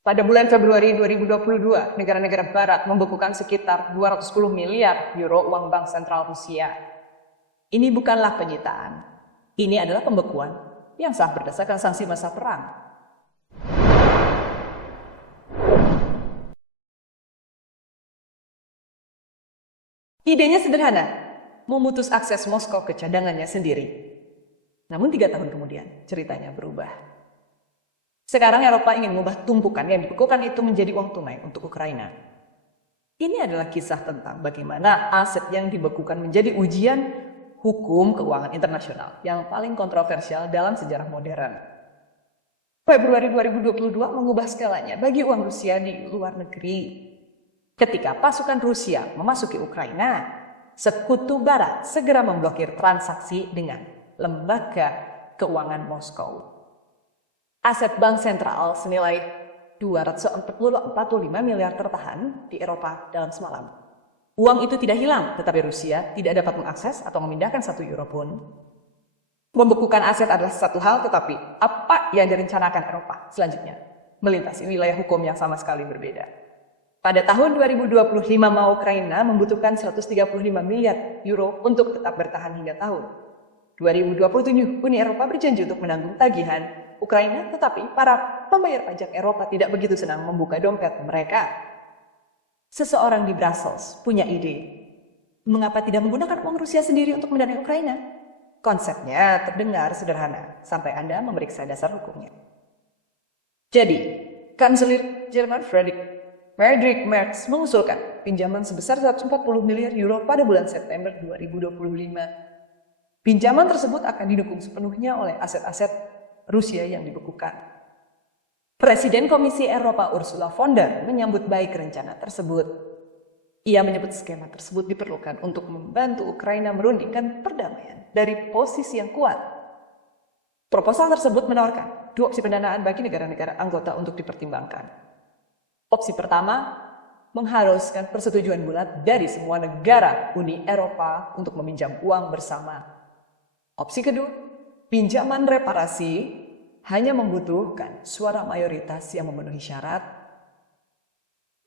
Pada bulan Februari 2022, negara-negara barat membekukan sekitar 210 miliar euro uang bank sentral Rusia. Ini bukanlah penyitaan. Ini adalah pembekuan yang sah berdasarkan sanksi masa perang. Idenya sederhana, memutus akses Moskow ke cadangannya sendiri. Namun 3 tahun kemudian, ceritanya berubah. Sekarang Eropa ingin mengubah tumpukan yang dibekukan itu menjadi uang tunai untuk Ukraina. Ini adalah kisah tentang bagaimana aset yang dibekukan menjadi ujian hukum keuangan internasional yang paling kontroversial dalam sejarah modern. Februari 2022 mengubah skalanya bagi uang Rusia di luar negeri. Ketika pasukan Rusia memasuki Ukraina, Sekutu Barat segera memblokir transaksi dengan lembaga keuangan Moskow. Aset bank sentral senilai 245 miliar tertahan di Eropa dalam semalam. Uang itu tidak hilang, tetapi Rusia tidak dapat mengakses atau memindahkan 1 euro pun. Membekukan aset adalah satu hal, tetapi apa yang direncanakan Eropa selanjutnya melintasi wilayah hukum yang sama sekali berbeda. Pada tahun 2025, Ukraina membutuhkan 135 miliar euro untuk tetap bertahan hingga tahun 2027. Uni Eropa berjanji untuk menanggung tagihan Ukraina, tetapi para pembayar pajak Eropa tidak begitu senang membuka dompet mereka. Seseorang di Brussels punya ide. Mengapa tidak menggunakan uang Rusia sendiri untuk mendanai Ukraina? Konsepnya terdengar sederhana, sampai Anda memeriksa dasar hukumnya. Jadi, Kanselir Jerman Friedrich Merz mengusulkan pinjaman sebesar 140 miliar euro pada bulan September 2025. Pinjaman tersebut akan didukung sepenuhnya oleh aset-aset Rusia yang dibekukan. Presiden Komisi Eropa Ursula von der Leyen menyambut baik rencana tersebut. Ia menyebut skema tersebut diperlukan untuk membantu Ukraina merundingkan perdamaian dari posisi yang kuat. Proposal tersebut menawarkan 2 opsi pendanaan bagi negara-negara anggota untuk dipertimbangkan. Opsi pertama, mengharuskan persetujuan bulat dari semua negara Uni Eropa untuk meminjam uang bersama. Opsi kedua, pinjaman reparasi hanya membutuhkan suara mayoritas yang memenuhi syarat.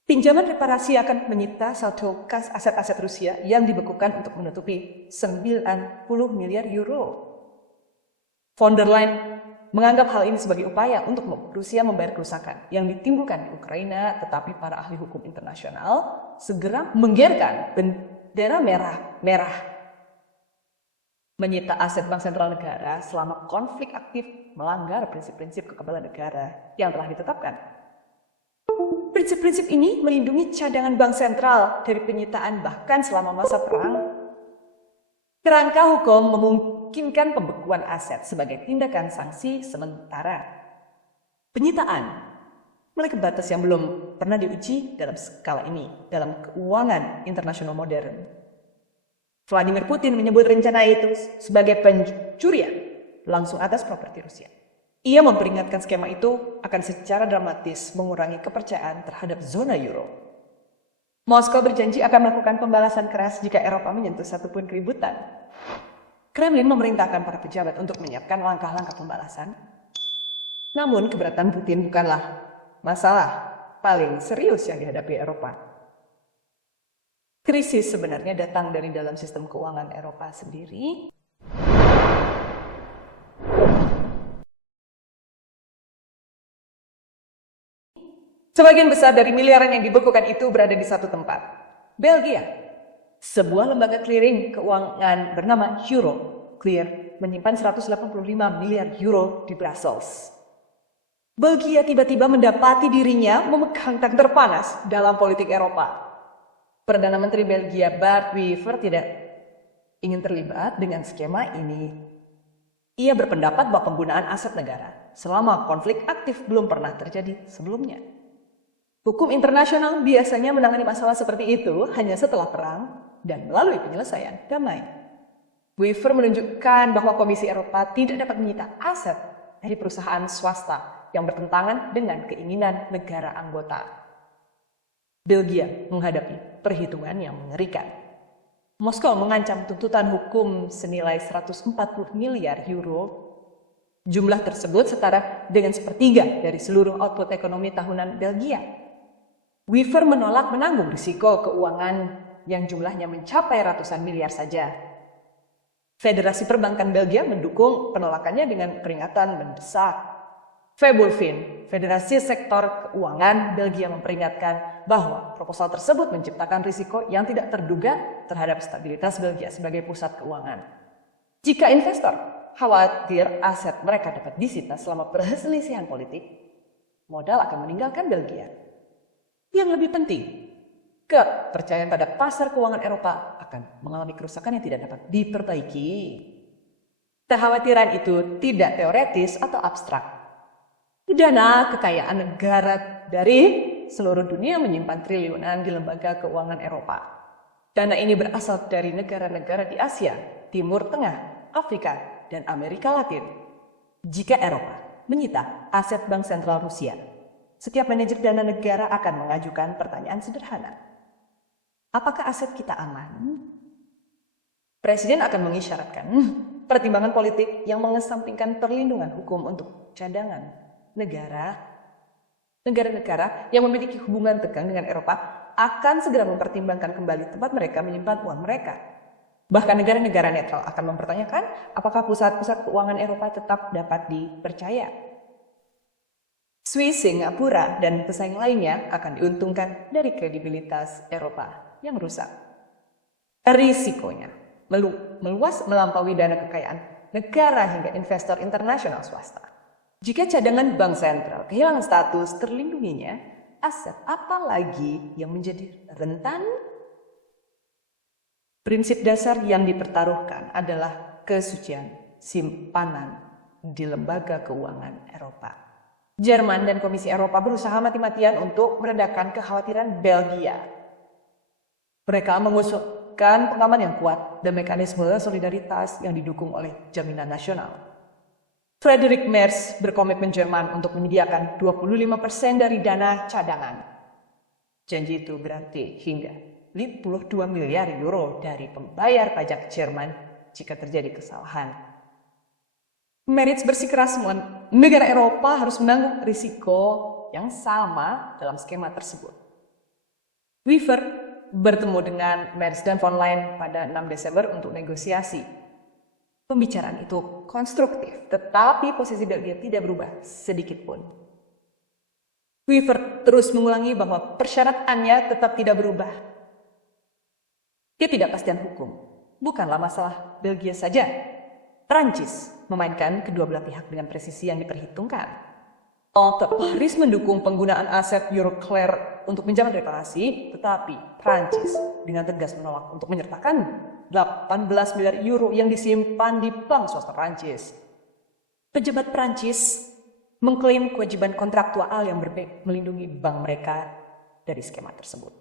Pinjaman reparasi akan menyita saldo kas aset-aset Rusia yang dibekukan untuk menutupi 90 miliar euro. Von der Leyen menganggap hal ini sebagai upaya untuk Rusia membayar kerusakan yang ditimbulkan di Ukraina, tetapi para ahli hukum internasional segera menggerakkan bendera merah. Menyita aset bank sentral negara selama konflik aktif melanggar prinsip-prinsip kekebalan negara yang telah ditetapkan. Prinsip-prinsip ini melindungi cadangan bank sentral dari penyitaan bahkan selama masa perang. Kerangka hukum memungkinkan pembekuan aset sebagai tindakan sanksi sementara. Penyitaan memiliki batas yang belum pernah diuji dalam skala ini dalam keuangan internasional modern. Vladimir Putin menyebut rencana itu sebagai pencurian langsung atas properti Rusia. Ia memperingatkan skema itu akan secara dramatis mengurangi kepercayaan terhadap zona euro. Moskow berjanji akan melakukan pembalasan keras jika Eropa menyentuh satupun keributan. Kremlin memerintahkan para pejabat untuk menyiapkan langkah-langkah pembalasan. Namun keberatan Putin bukanlah masalah paling serius yang dihadapi Eropa. Krisis sebenarnya datang dari dalam sistem keuangan Eropa sendiri. Sebagian besar dari miliaran yang dibekukan itu berada di satu tempat, Belgia. Sebuah lembaga clearing keuangan bernama Euroclear menyimpan 185 miliar euro di Brussels. Belgia tiba-tiba mendapati dirinya memegang tang terpanas dalam politik Eropa. Perdana Menteri Belgia Bart De Wever tidak ingin terlibat dengan skema ini. Ia berpendapat bahwa penggunaan aset negara selama konflik aktif belum pernah terjadi sebelumnya. Hukum internasional biasanya menangani masalah seperti itu hanya setelah perang dan melalui penyelesaian damai. Wever menunjukkan bahwa Komisi Eropa tidak dapat menyita aset dari perusahaan swasta yang bertentangan dengan keinginan negara anggota. Belgia menghadapi perhitungan yang mengerikan. Moskow mengancam tuntutan hukum senilai 140 miliar euro Jumlah tersebut setara dengan sepertiga dari seluruh output ekonomi tahunan Belgia. Weaver menolak menanggung risiko keuangan yang jumlahnya mencapai ratusan miliar saja. Federasi Perbankan Belgia mendukung penolakannya dengan peringatan mendesak. Febulvin, Federasi Sektor Keuangan Belgia, memperingatkan bahwa proposal tersebut menciptakan risiko yang tidak terduga terhadap stabilitas Belgia sebagai pusat keuangan. Jika investor khawatir aset mereka dapat disita selama perselisihan politik, modal akan meninggalkan Belgia. Yang lebih penting, kepercayaan pada pasar keuangan Eropa akan mengalami kerusakan yang tidak dapat diperbaiki. Kekhawatiran itu tidak teoretis atau abstrak. Dana kekayaan negara dari seluruh dunia menyimpan triliunan di lembaga keuangan Eropa. Dana ini berasal dari negara-negara di Asia, Timur Tengah, Afrika, dan Amerika Latin. Jika Eropa menyita aset Bank Sentral Rusia, setiap manajer dana negara akan mengajukan pertanyaan sederhana. Apakah aset kita aman? Presiden akan mengisyaratkan pertimbangan politik yang mengesampingkan perlindungan hukum untuk cadangan negara-negara yang memiliki hubungan tegang dengan Eropa akan segera mempertimbangkan kembali tempat mereka menyimpan uang mereka. Bahkan negara-negara netral akan mempertanyakan apakah pusat-pusat keuangan Eropa tetap dapat dipercaya. Swiss, Singapura, dan pesaing lainnya akan diuntungkan dari kredibilitas Eropa yang rusak. Risikonya meluas melampaui dana kekayaan negara hingga investor internasional swasta. Jika cadangan bank sentral kehilangan status terlindunginya, aset apa lagi yang menjadi rentan? Prinsip dasar yang dipertaruhkan adalah kesucian simpanan di lembaga keuangan Eropa. Jerman dan Komisi Eropa berusaha mati-matian untuk meredakan kekhawatiran Belgia. Mereka mengusulkan pengaman yang kuat dan mekanisme solidaritas yang didukung oleh jaminan nasional. Friedrich Merz berkomitmen Jerman untuk menyediakan 25% dari dana cadangan. Janji itu berarti hingga 52 miliar euro dari pembayar pajak Jerman jika terjadi kesalahan. Merz bersikeras negara Eropa harus menanggung risiko yang sama dalam skema tersebut. Weaver bertemu dengan Merz dan von Leyen pada 6 Desember untuk negosiasi. Pembicaraan itu konstruktif, tetapi posisi Belgia tidak berubah sedikit pun. Weaver terus mengulangi bahwa persyaratannya tetap tidak berubah. Ketidakpastian hukum bukanlah masalah Belgia saja. Prancis memainkan kedua belah pihak dengan presisi yang diperhitungkan. Paris mendukung penggunaan aset Euroclear untuk pinjaman reparasi, tetapi Prancis dengan tegas menolak untuk menyertakan 18 miliar euro yang disimpan di bank swasta Prancis. Pejabat Prancis mengklaim kewajiban kontraktual yang melindungi bank mereka dari skema tersebut.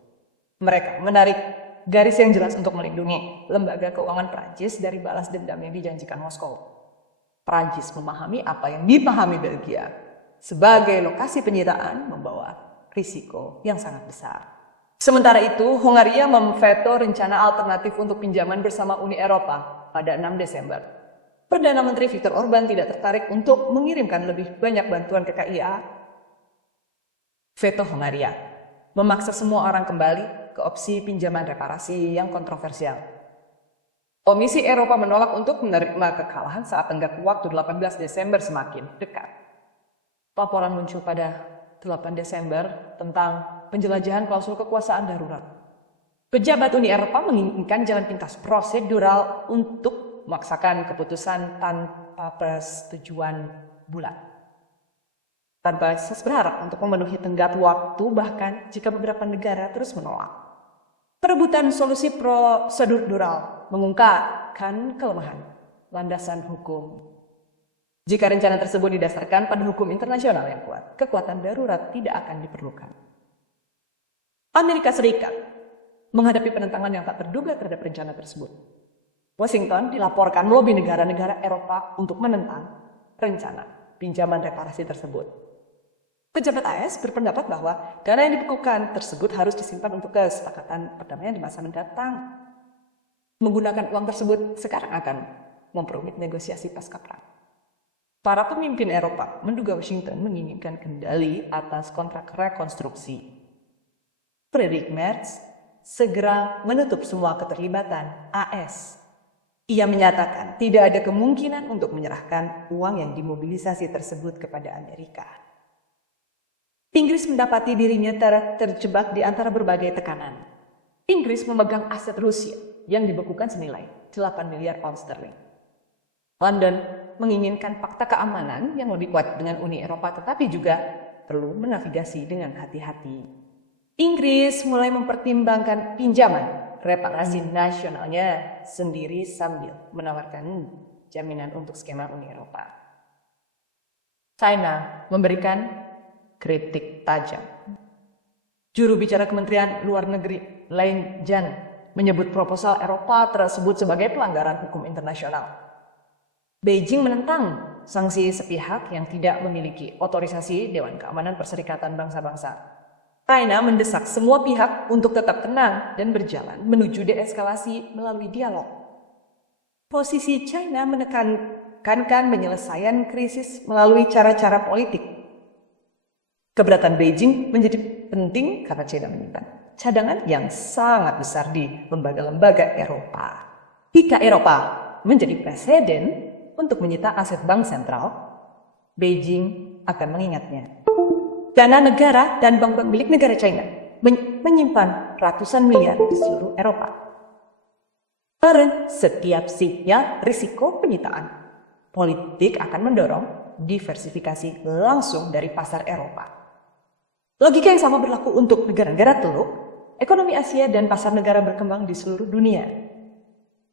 Mereka menarik garis yang jelas untuk melindungi lembaga keuangan Prancis dari balas dendam yang dijanjikan Moskow. Prancis memahami apa yang dipahami Belgia sebagai lokasi penyitaan membawa risiko yang sangat besar. Sementara itu, Hongaria memveto rencana alternatif untuk pinjaman bersama Uni Eropa pada 6 Desember. Perdana Menteri Viktor Orban tidak tertarik untuk mengirimkan lebih banyak bantuan ke KIA. Veto Hongaria memaksa semua orang kembali ke opsi pinjaman reparasi yang kontroversial. Komisi Eropa menolak untuk menerima kekalahan saat tenggat waktu 18 Desember semakin dekat. Laporan muncul pada 8 Desember tentang penjelajahan klausul kekuasaan darurat. Pejabat Uni Eropa menginginkan jalan pintas prosedural untuk memaksakan keputusan tanpa persetujuan bulat. Tanpa asas berharap untuk memenuhi tenggat waktu bahkan jika beberapa negara terus menolak. Perebutan solusi prosedural mengungkapkan kelemahan landasan hukum. Jika rencana tersebut didasarkan pada hukum internasional yang kuat, kekuatan darurat tidak akan diperlukan. Amerika Serikat menghadapi penentangan yang tak terduga terhadap rencana tersebut. Washington dilaporkan melobi negara-negara Eropa untuk menentang rencana pinjaman reparasi tersebut. Pejabat AS berpendapat bahwa dana yang dibekukan tersebut harus disimpan untuk kesepakatan perdamaian di masa mendatang. Menggunakan uang tersebut sekarang akan memperumit negosiasi pasca perang. Para pemimpin Eropa menduga Washington menginginkan kendali atas kontrak rekonstruksi. Friedrich Merz segera menutup semua keterlibatan AS. Ia menyatakan tidak ada kemungkinan untuk menyerahkan uang yang dimobilisasi tersebut kepada Amerika. Inggris mendapati dirinya terjebak di antara berbagai tekanan. Inggris memegang aset Rusia yang dibekukan senilai 8 miliar pound sterling. London menginginkan fakta keamanan yang lebih kuat dengan Uni Eropa, tetapi juga perlu menavigasi dengan hati-hati. Inggris mulai mempertimbangkan pinjaman reparasi nasionalnya sendiri sambil menawarkan jaminan untuk skema Uni Eropa. China memberikan kritik tajam. Juru bicara Kementerian Luar Negeri Lin Jian menyebut proposal Eropa tersebut sebagai pelanggaran hukum internasional. Beijing menentang sanksi sepihak yang tidak memiliki otorisasi Dewan Keamanan Perserikatan Bangsa-Bangsa. China mendesak semua pihak untuk tetap tenang dan berjalan menuju deeskalasi melalui dialog. Posisi China menekankan penyelesaian krisis melalui cara-cara politik. Keberatan Beijing menjadi penting karena China menyimpan cadangan yang sangat besar di lembaga-lembaga Eropa. Jika Eropa menjadi presiden untuk menyita aset bank sentral, Beijing akan mengingatnya. Dana negara dan bank-bank milik negara China menyimpan ratusan miliar di seluruh Eropa. Karena setiap sinyal risiko penyitaan, politik akan mendorong diversifikasi langsung dari pasar Eropa. Logika yang sama berlaku untuk negara-negara teluk, ekonomi Asia dan pasar negara berkembang di seluruh dunia.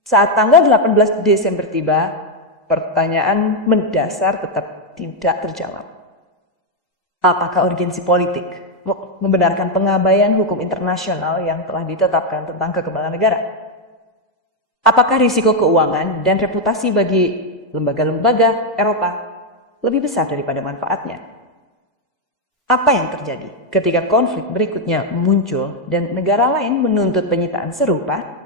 Saat tanggal 18 Desember tiba, pertanyaan mendasar tetap tidak terjawab. Apakah urgensi politik membenarkan pengabaian hukum internasional yang telah ditetapkan tentang kekebalan negara? Apakah risiko keuangan dan reputasi bagi lembaga-lembaga Eropa lebih besar daripada manfaatnya? Apa yang terjadi ketika konflik berikutnya muncul dan negara lain menuntut penyitaan serupa?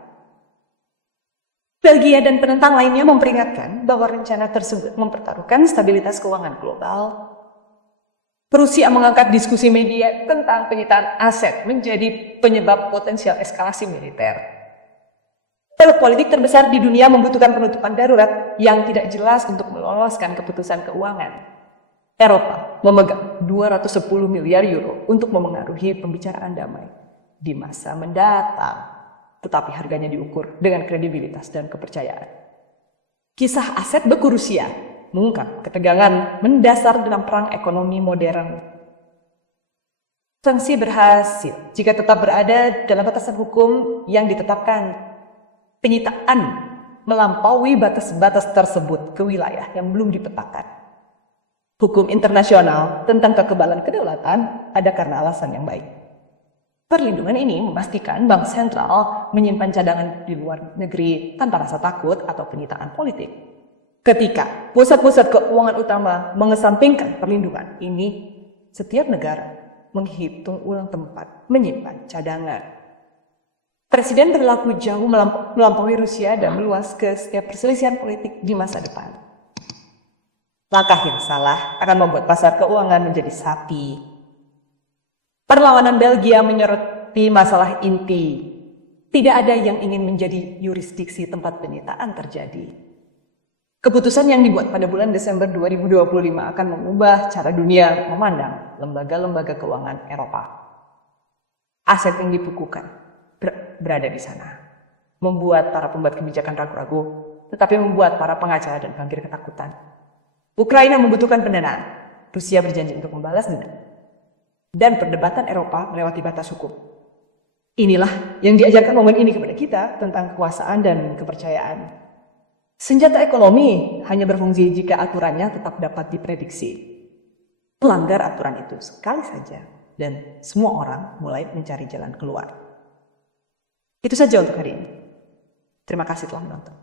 Belgia dan penentang lainnya memperingatkan bahwa rencana tersebut mempertaruhkan stabilitas keuangan global. Rusia mengangkat diskusi media tentang penyitaan aset menjadi penyebab potensial eskalasi militer. Teluk politik terbesar di dunia membutuhkan penutupan darurat yang tidak jelas untuk meloloskan keputusan keuangan. Eropa memegang 210 miliar euro untuk memengaruhi pembicaraan damai di masa mendatang. Tetapi harganya diukur dengan kredibilitas dan kepercayaan. Kisah aset beku Rusia mengungkap ketegangan mendasar dalam perang ekonomi modern. Sanksi berhasil jika tetap berada dalam batasan hukum yang ditetapkan. Penyitaan melampaui batas-batas tersebut ke wilayah yang belum dipetakan. Hukum internasional tentang kekebalan kedaulatan ada karena alasan yang baik. Perlindungan ini memastikan bank sentral menyimpan cadangan di luar negeri tanpa rasa takut atau penyitaan politik. Ketika pusat-pusat keuangan utama mengesampingkan perlindungan ini, setiap negara menghitung ulang tempat menyimpan cadangan. Presiden berlaku jauh melampaui Rusia dan meluas ke setiap perselisihan politik di masa depan. Langkah yang salah akan membuat pasar keuangan menjadi sapi. Perlawanan Belgia menyoroti masalah inti. Tidak ada yang ingin menjadi yurisdiksi tempat penyitaan terjadi. Keputusan yang dibuat pada bulan Desember 2025 akan mengubah cara dunia memandang lembaga-lembaga keuangan Eropa. Aset yang dibukukan berada di sana, membuat para pembuat kebijakan ragu-ragu, tetapi membuat para pengacara dan bankir ketakutan. Ukraina membutuhkan pendanaan, Rusia berjanji untuk membalas dendam. Dan perdebatan Eropa melewati batas hukum. Inilah yang diajarkan momen ini kepada kita tentang kekuasaan dan kepercayaan. Senjata ekonomi hanya berfungsi jika aturannya tetap dapat diprediksi. Pelanggar aturan itu sekali saja dan semua orang mulai mencari jalan keluar. Itu saja untuk hari ini. Terima kasih telah menonton.